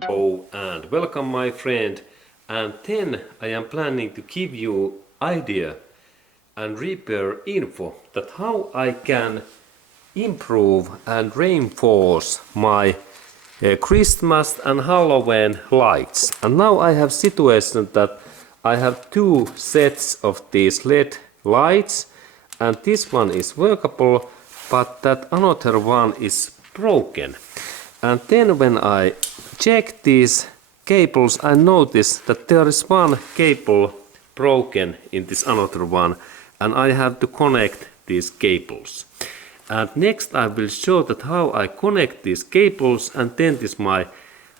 Hello and welcome my friend, and then I am planning to give you idea and repair info that how I can improve and reinforce my Christmas and Halloween lights. And now I have situation that I have two sets of these LED lights, and this one is workable, but that another one is broken. And then when I check these cables, I notice that there is one cable broken in this another one, and I have to connect these cables. And next I will show that how I connect these cables, and then this my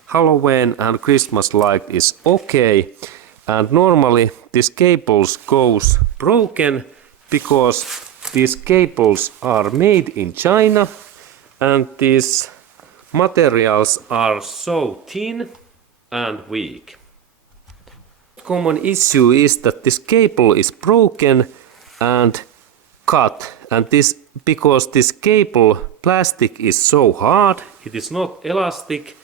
Halloween and Christmas light is okay. And normally these cables goes broken because these cables are made in China, and these materials are so thin and weak. Common issue is that this cable is broken and cut, and this because this cable plastic is so hard, it is not elastic,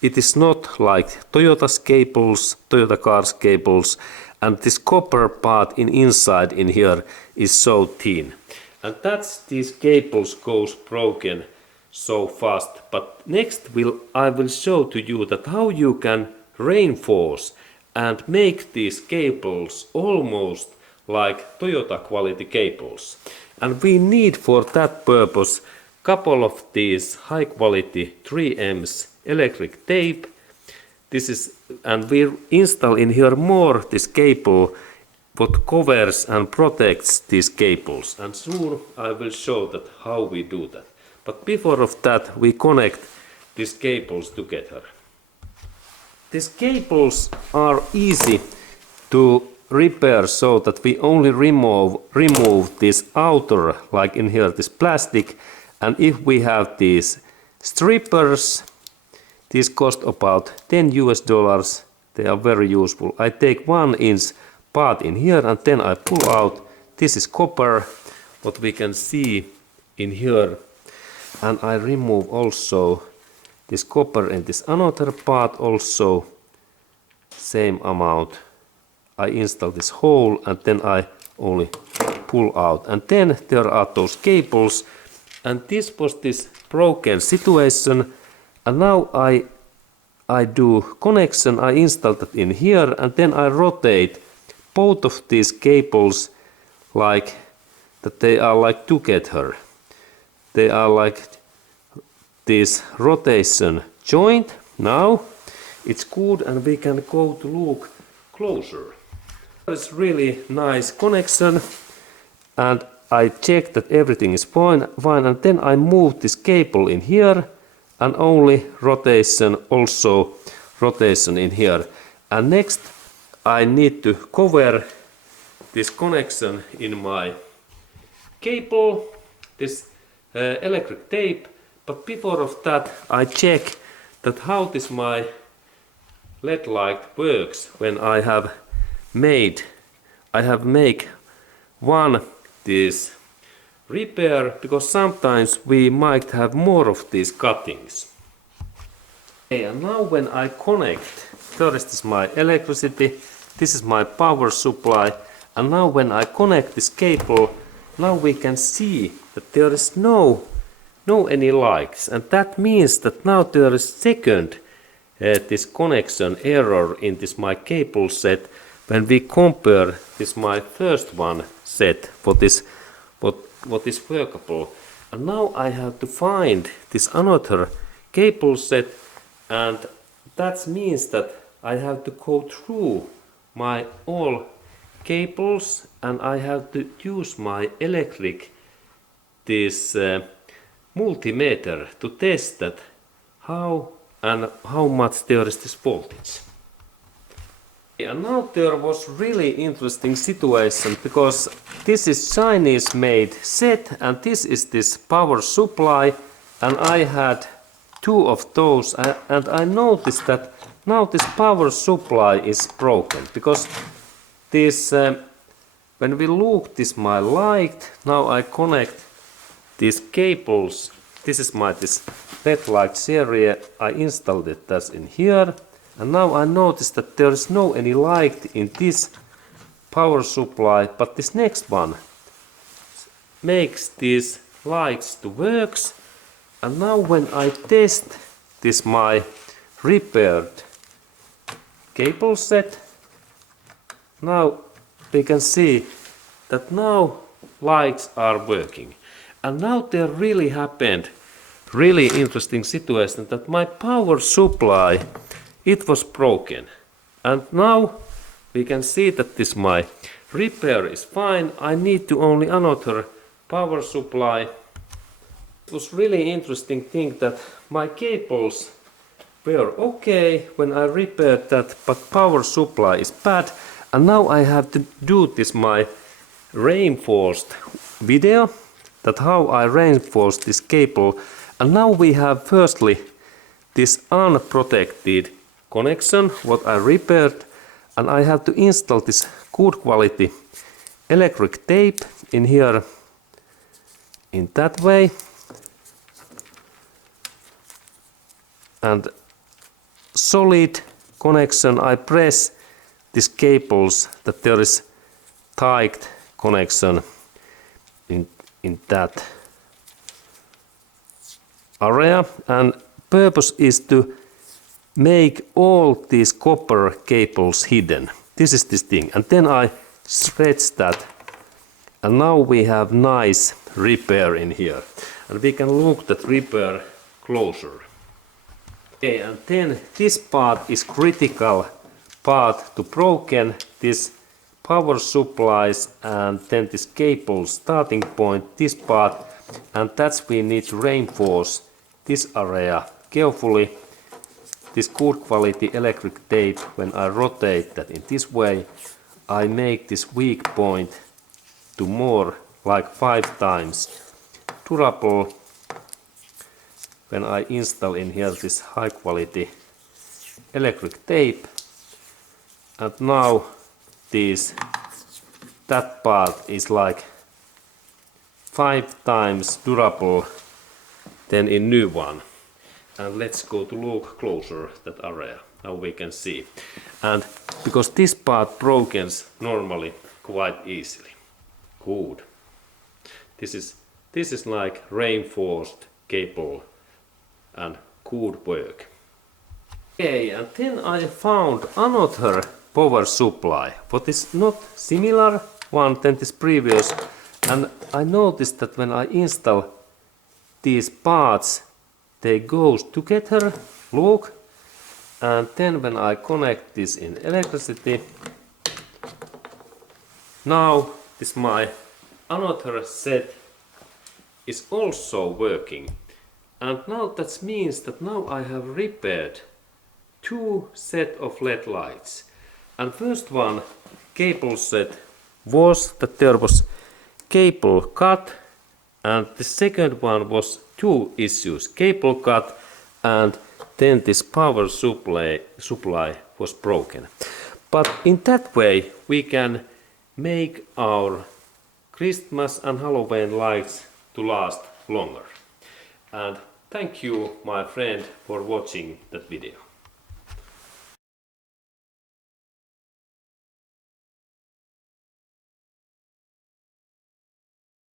it is not like Toyota's cables, Toyota cars cables, and this copper part inside in here is so thin, and that's these cables goes broken so fast. But next I will show to you that how you can reinforce and make these cables almost like Toyota quality cables. And we need for that purpose couple of these high quality 3M's electric tape. This is, and we install in here more this cable what covers and protects these cables, and soon I will show that how we do that. But before of that we connect these cables together. These cables are easy to repair so that we only remove this outer, like in here, this plastic, and if we have these strippers, these cost about $10. They are very useful. I take 1-inch part in here and then I pull out. This is copper, what we can see in here, and I remove also this copper in this another part also, same amount. I install this hole and then I only pull out, and then there are those cables, and this was this broken situation, and now I do connection. I install that in here, and then I rotate both of these cables like that they are like together. They are like this rotation joint. Now it's good and we can go to look closer. It's really nice connection, and I check that everything is fine, and then I move this cable in here, and only rotation, also rotation in here. And next I need to cover this connection in my cable, this electric tape. But before of that I check that how this my LED light works when I have make one this repair, because sometimes we might have more of these cuttings. Okay, and now when I connect, first is my electricity, this is my power supply, and now when I connect this cable, now we can see that there is no any lights, and that means that now there is second this connection error in this my cable set when we compare this my first one set for this what is workable. And now I have to find this another cable set, and that means that I have to go through my all cables, and I have to use my electric this multimeter to test that how much there is this voltage. And now there was really interesting situation, because this is Chinese made set and this is this power supply, and I had two of those, and I noticed that now this power supply is broken, because this when we look this my light, now I connect these cables, this is this LED light series, I installed it as in here, and now I notice that there is no any light in this power supply, but this next one makes these lights to works. And now when I test this my repaired cable set, now we can see that now lights are working. And now there really happened really interesting situation that my power supply, it was broken. And now we can see that this my repair is fine. I need to only another power supply. It was really interesting thing that my cables were okay when I repaired that, but power supply is bad. And now I have to do this my reinforced video, that how I reinforce this cable. And now we have firstly this unprotected connection what I repaired, and I have to install this good quality electric tape in here in that way, and solid connection. I press these cables that there is tight connection in that area, and purpose is to make all these copper cables hidden. This is this thing, and then I stretch that, and now we have nice repair in here, and we can look that repair closer. Okay, and then this part is critical part to broken, this power supplies and then this cable starting point, this part, and that's we need to reinforce this area carefully. This good quality electric tape, when I rotate that in this way, I make this weak point to more like 5 times durable when I install in here this high quality electric tape. And now that part is like 5 times durable than in new one. And let's go to look closer that area, how we can see. And because this part brokens normally quite easily. Good. This is like reinforced cable and good work. Okay, and then I found another power supply, what is not similar one than this previous, and I noticed that when I install these parts, they go together, look, and then when I connect this in electricity, now this my another set is also working. And now that means that now I have repaired 2 set of LED lights. And first one cable set was that there was cable cut, and the second one was 2 issues, cable cut and then this power supply was broken. But in that way we can make our Christmas and Halloween lights to last longer. And thank you, my friend, for watching that video.